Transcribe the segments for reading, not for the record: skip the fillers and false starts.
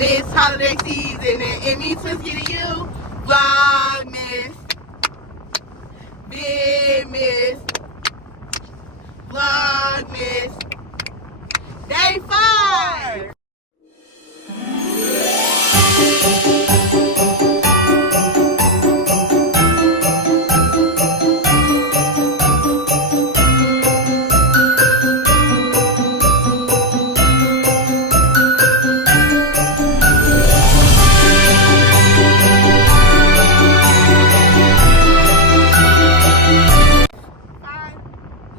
It's holiday season and it means to get you VLOGMAS, VLOGMAS, Day 5.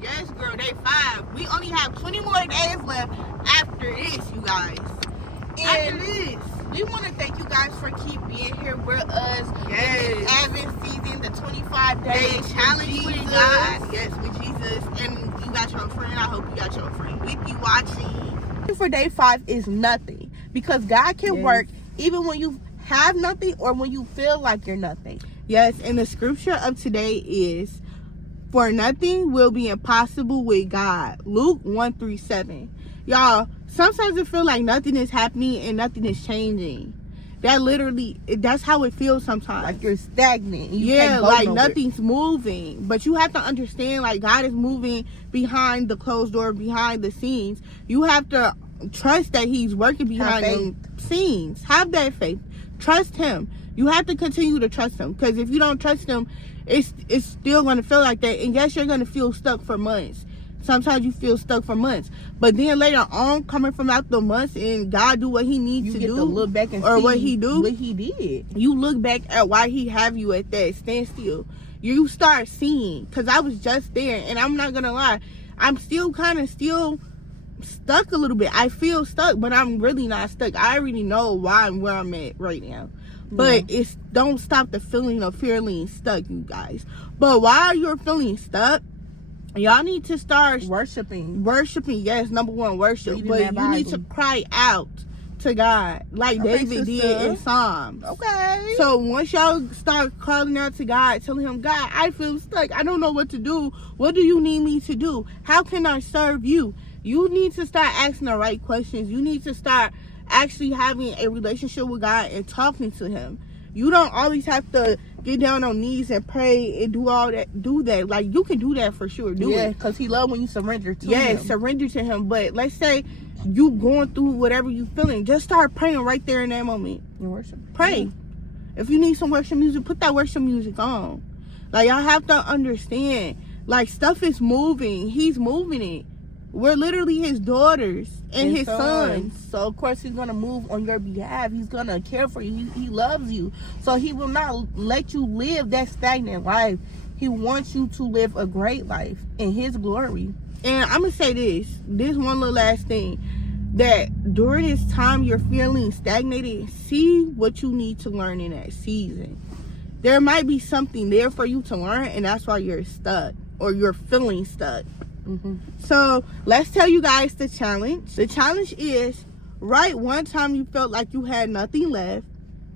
Yes, girl, Day 5. We only have 20 more days left after this, you guys. And we want to thank you guys for keep being here with us. Yes. Advent season, the 25-day challenge with God. Yes, with Jesus. And you got your friend. I hope you got your friend with you watching. For Day 5 is nothing. Because God can work even when you have nothing or when you feel like you're nothing. Yes, and the scripture of today is, for nothing will be impossible with God. Luke 1:37. Y'all, sometimes it feels like nothing is happening and nothing is changing. That's how it feels sometimes. Like you're stagnant. Like nothing's moving. But you have to understand, like, God is moving behind the closed door, behind the scenes. You have to trust that he's working behind the scenes. Have that faith. Trust him. You have to continue to trust him. Because if you don't trust him, it's still going to feel like that. And yes, you're going to feel stuck for months. Sometimes you feel stuck for months. But then later on, coming from out the months and God do what he needs to do. You get to look back and see what he did. You look back at why he have you at that standstill. You start seeing. Because I was just there. And I'm not going to lie. I'm still stuck a little bit. I feel stuck, but I'm really not stuck. I already know why I'm where I'm at right now. But don't stop the feeling of feeling stuck, you guys. But while you're feeling stuck, y'all need to start worshiping. Yes, number one, worship. But you need to cry out to God, like David did in Psalms. Okay. So once y'all start calling out to God, telling him, God, I feel stuck. I don't know what to do. What do you need me to do? How can I serve you? You need to start asking the right questions. You need to start actually having a relationship with God and talking to him. You don't always have to get down on knees and pray and do that. Like, you can do that for sure. Do it. Because he loves when you surrender to him. Yes, surrender to him. But let's say you going through whatever you feeling. Just start praying right there in that moment. And worship. Pray. Yeah. If you need some worship music, put that worship music on. Like, y'all have to understand. Like, stuff is moving. He's moving it. We're literally his daughters and his sons. So, of course, he's going to move on your behalf. He's going to care for you. He loves you. So, he will not let you live that stagnant life. He wants you to live a great life in his glory. And I'm going to say this one little last thing. That during this time you're feeling stagnated, see what you need to learn in that season. There might be something there for you to learn, and that's why you're stuck or you're feeling stuck. So let's tell you guys the challenge. The challenge is, write one time you felt like you had nothing left,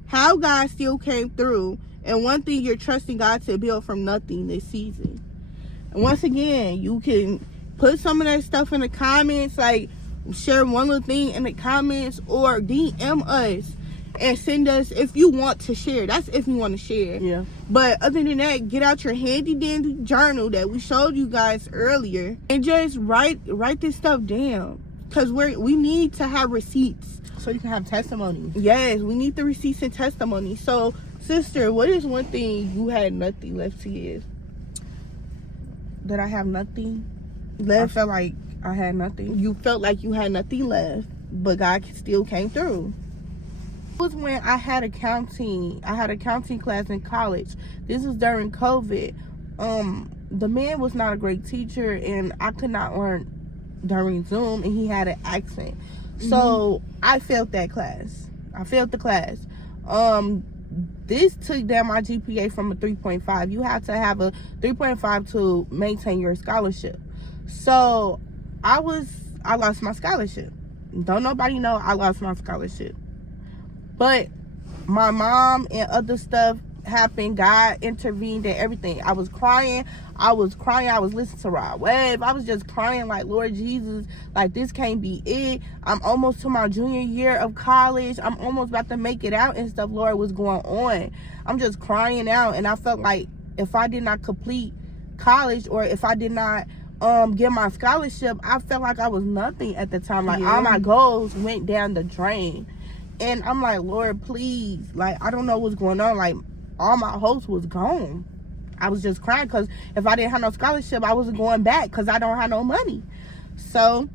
how God still came through, and one thing you're trusting God to build from nothing this season. And once again, you can put some of that stuff in the comments, like share one little thing in the comments, or DM us and send us if you want to share. That's if you want to share. Yeah. But other than that, get out your handy dandy journal that we showed you guys earlier and just write this stuff down. Because we need to have receipts. So you can have testimony. Yes, we need the receipts and testimony. So, sister, what is one thing you had nothing left to give? That I have nothing left? I felt like I had nothing. You felt like you had nothing left, but God still came through. Was when I had accounting class in college. This was during COVID. The man was not a great teacher, and I could not learn during Zoom, and he had an accent. So I failed that class. I failed the class. This took down my GPA from a 3.5. You have to have a 3.5 to maintain your scholarship. So I lost my scholarship. Don't nobody know I lost my scholarship. But my mom and other stuff happened. God intervened and everything. I was crying. I was crying. I was listening to Rod Wave. I was just crying like, Lord Jesus, like, this can't be it. I'm almost to my junior year of college. I'm almost about to make it out and stuff. Lord, what's going on? I'm just crying out. And I felt like if I did not complete college, or if I did not get my scholarship, I felt like I was nothing at the time. Like, all my goals went down the drain. And I'm like, Lord, please. Like, I don't know what's going on. Like, all my hopes was gone. I was just crying because if I didn't have no scholarship, I wasn't going back because I don't have no money. So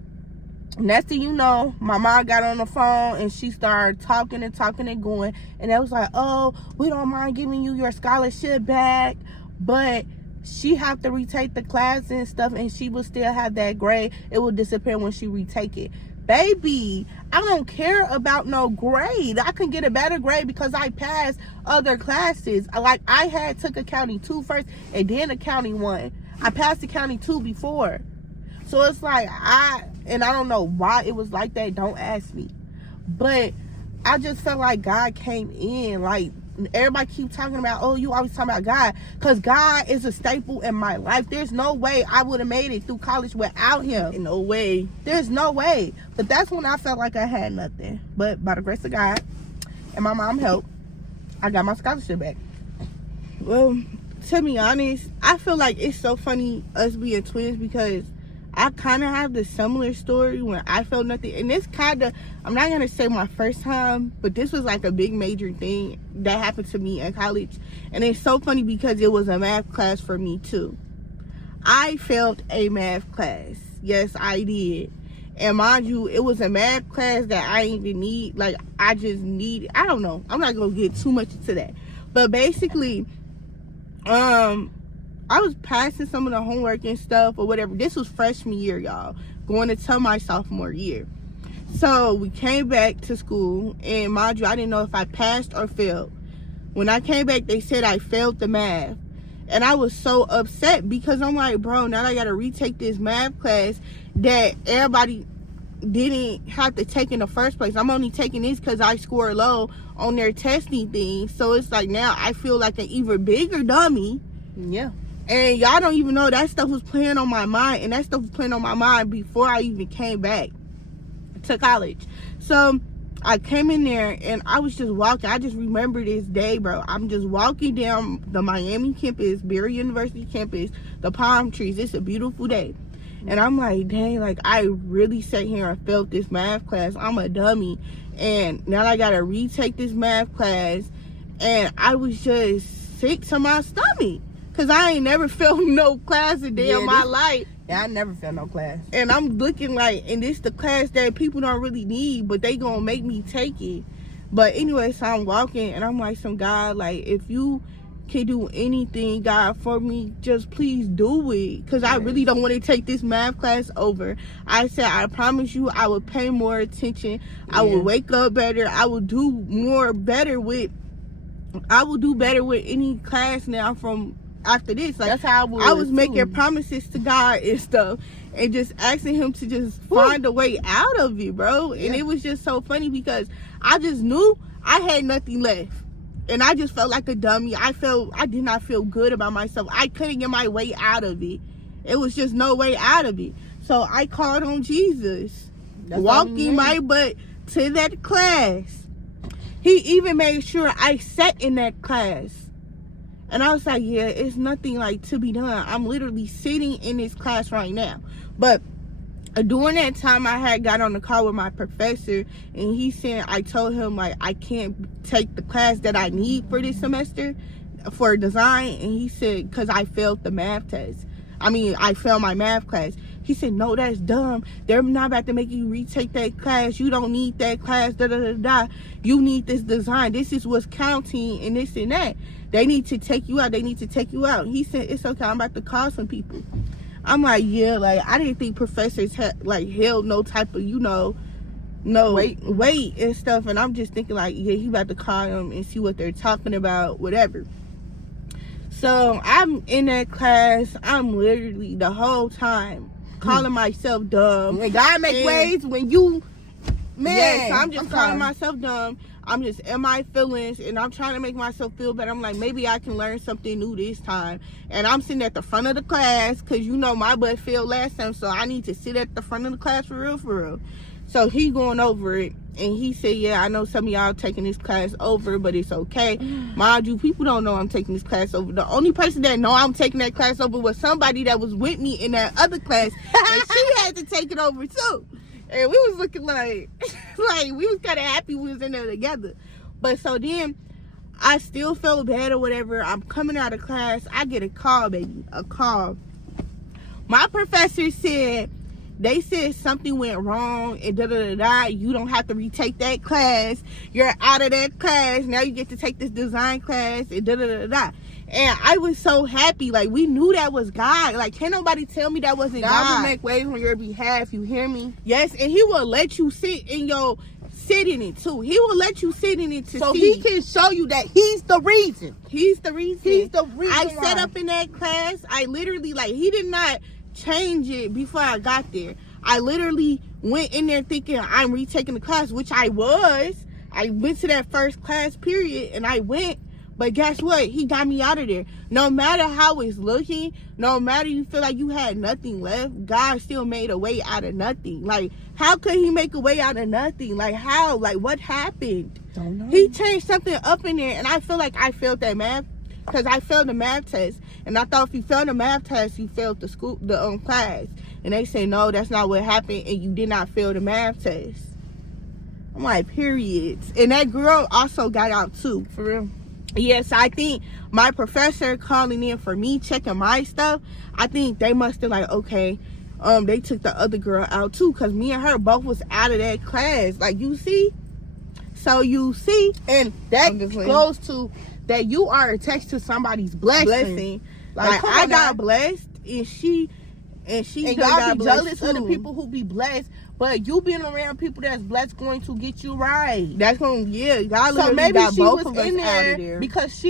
next thing you know, my mom got on the phone and she started talking and going. And it was like, oh, we don't mind giving you your scholarship back, but she have to retake the class and stuff, and she will still have that grade. It will disappear when she retake it. Baby, I don't care about no grade. I can get a better grade because I passed other classes. Like, I had took accounting 2 first and then accounting 1. I passed accounting 2 before. So it's like, I don't know why it was like that. Don't ask me. But I just felt like God came in. Like, everybody keep talking about, oh, you always talking about God, because God is a staple in my life. There's no way I would have made it through college without him. No way. There's no way. But that's when I felt like I had nothing. But by the grace of God and my mom help, I got my scholarship back. Well, to be honest, I feel like it's so funny us being twins, because I kind of have the similar story when I felt nothing. And this kind of, I'm not going to say my first time, but this was like a big major thing that happened to me in college. And it's so funny because it was a math class for me too. I failed a math class. Yes, I did. And mind you, it was a math class that I didn't even need. Like, I just need, I don't know. I'm not going to get too much into that. But basically, I was passing some of the homework and stuff or whatever. This was freshman year, y'all. Going into my sophomore year. So we came back to school, and mind you, I didn't know if I passed or failed. When I came back, they said I failed the math. And I was so upset because I'm like, bro, now I got to retake this math class that everybody didn't have to take in the first place. I'm only taking this because I scored low on their testing thing. So it's like, now I feel like an even bigger dummy. Yeah. And y'all don't even know that stuff was playing on my mind. And that stuff was playing on my mind before I even came back to college. So I came in there and I was just walking. I just remember this day, bro. I'm just walking down the Miami campus, Berry University campus, the palm trees. It's a beautiful day. And I'm like, dang, like, I really sat here and felt this math class. I'm a dummy. And now I got to retake this math class. And I was just sick to my stomach. Because I ain't never felt no class a day in my life. Yeah, I never felt no class. And I'm looking like, and this the class that people don't really need, but they gonna make me take it. But anyway, so I'm walking, and I'm like, some God, like, if you can do anything, God, for me, just please do it. Because I really don't want to take this math class over. I said, I promise you, I will pay more attention. I will wake up better. I will do better with any class now from after this. Like, that's how I was making promises to God and stuff, and just asking him to just find a way out of it, bro. And it was just so funny because I just knew I had nothing left, and I just felt like a dummy. I did not feel good about myself. I couldn't get my way out of it. It was just no way out of it. So I called on Jesus, walking my butt to that class. He even made sure I sat in that class. And I was like, yeah, it's nothing like to be done. I'm literally sitting in this class right now. But during that time, I had got on the call with my professor, and he said, I told him, like, I can't take the class that I need for this semester for design. And he said, because I failed the math test. I failed my math class. He said, no, that's dumb. They're not about to make you retake that class. You don't need that class, da-da-da-da. You need this design. This is what's counting and this and that. They need to take you out. They need to take you out. He said, it's okay. I'm about to call some people. I'm like, yeah, like, I didn't think professors had, like, held no type of, weight and stuff. And I'm just thinking, like, yeah, he about to call them and see what they're talking about, whatever. So I'm in that class. I'm literally the whole time calling myself dumb. And God make ways when you, man. Yes, so I'm just calling myself dumb. I'm just in my feelings, and I'm trying to make myself feel better. I'm like, maybe I can learn something new this time. And I'm sitting at the front of the class, because you know my butt failed last time, so I need to sit at the front of the class for real, for real. So he going over it, and he said, yeah, I know some of y'all taking this class over, but it's okay. Mind you, people don't know I'm taking this class over. The only person that know I'm taking that class over was somebody that was with me in that other class, and she had to take it over too. And we was looking like we was kind of happy we was in there together. But so then I still felt bad or whatever. I'm coming out of class. I get a call, baby, a call. My professor said, they said something went wrong and da-da-da-da. You don't have to retake that class. You're out of that class. Now you get to take this design class and da-da-da-da. And I was so happy. Like, we knew that was God. Like, can't nobody tell me that wasn't God. God will make ways on your behalf. You hear me? Yes, and he will let you sit in it too. He will let you sit in it so see. He can show you that he's the reason. He's the reason. He's the reason. I sat up in that class. I literally, like, he did not change it before I got there. I literally went in there thinking I'm retaking the class, which I was. I went to that first class period and I went. But guess what? He got me out of there. No matter how it's looking, no matter you feel like you had nothing left, God still made a way out of nothing. Like, how could he make a way out of nothing? Like, how? Like, what happened? Don't know. He changed something up in there, and I feel like I failed that math because I failed the math test. And I thought if you failed the math test, you failed the class. And they say, no, that's not what happened, and you did not fail the math test. I'm like, periods. And that girl also got out too. For real. Yes, I think my professor calling in for me, checking my stuff, I think they must have like, okay, they took the other girl out too, because me and her both was out of that class. Like, you see? So you see, and that goes to that you are attached to somebody's blessing. Like I got blessed, and she y'all be jealous of the people who be blessed. But you being around people that's blessed going to get you right. That's going to, yeah. God so maybe got she both was of us in there, out of there because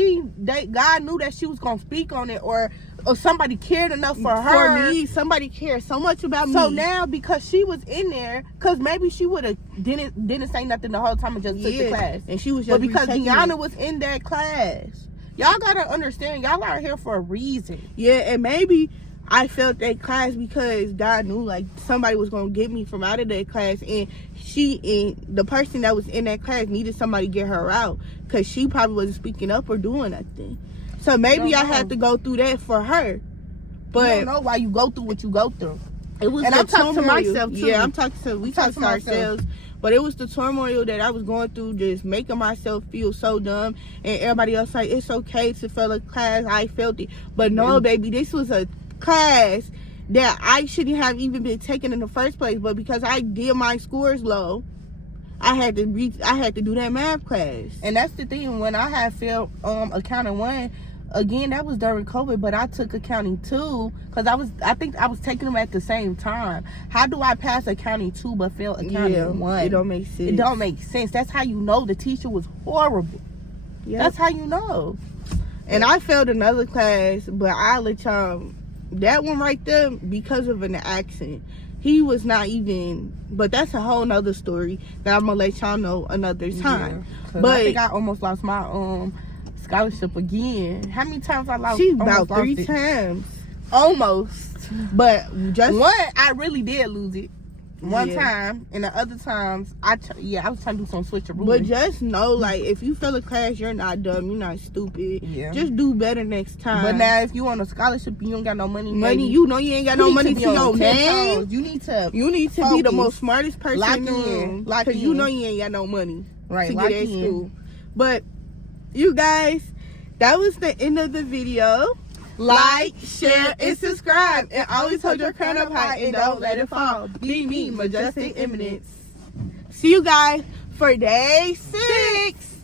God knew that she was going to speak on it, or somebody cared enough for her. For me, somebody cared so much about me. So now, because she was in there, because maybe she would have didn't say nothing the whole time and just took the class. And she was just but because Deanna was in that class. Y'all got to understand, y'all are here for a reason. Yeah, and maybe I felt that class because God knew like somebody was gonna get me from out of that class, and the person that was in that class needed somebody to get her out because she probably wasn't speaking up or doing nothing. So maybe I had to go through that for her. But I don't know why you go through what you go through. It was, and I'm talking to myself too. Yeah, I'm talking to ourselves. But it was the turmoil that I was going through, just making myself feel so dumb, and everybody else like, it's okay to fail a class. I felt it, but no, baby, this was a class that I shouldn't have even been taken in the first place, but because I did my scores low, I had to do that math class. And that's the thing, when I had failed accounting 1, again, that was during COVID, but I took accounting 2 because I think I was taking them at the same time. How do I pass accounting 2 but fail accounting 1? It don't make sense. It don't make sense. That's how you know the teacher was horrible. Yep. That's how you know. And I failed another class, but I'll let y'all, that one right there, because of an accent. He was not even, but that's a whole nother story that I'm gonna let y'all know another time. Yeah, but I think I almost lost my scholarship again. How many times I lost? She's about 3 times. Almost. But just one, I really did lose it. One time, and the other times, I was trying to do some switcheroo. But just know, like, if you fail a class, you're not dumb, you're not stupid. Yeah. Just do better next time. But now, if you on a scholarship, you don't got no money. You know you ain't got no money to your name. You need to be the most smartest person in the room. Because you know you ain't got no money to get at school. But you guys, that was the end of the video. Like, share, and subscribe. And always hold your crown up high and don't let it fall. Be me, majestic eminence. See you guys for day 6.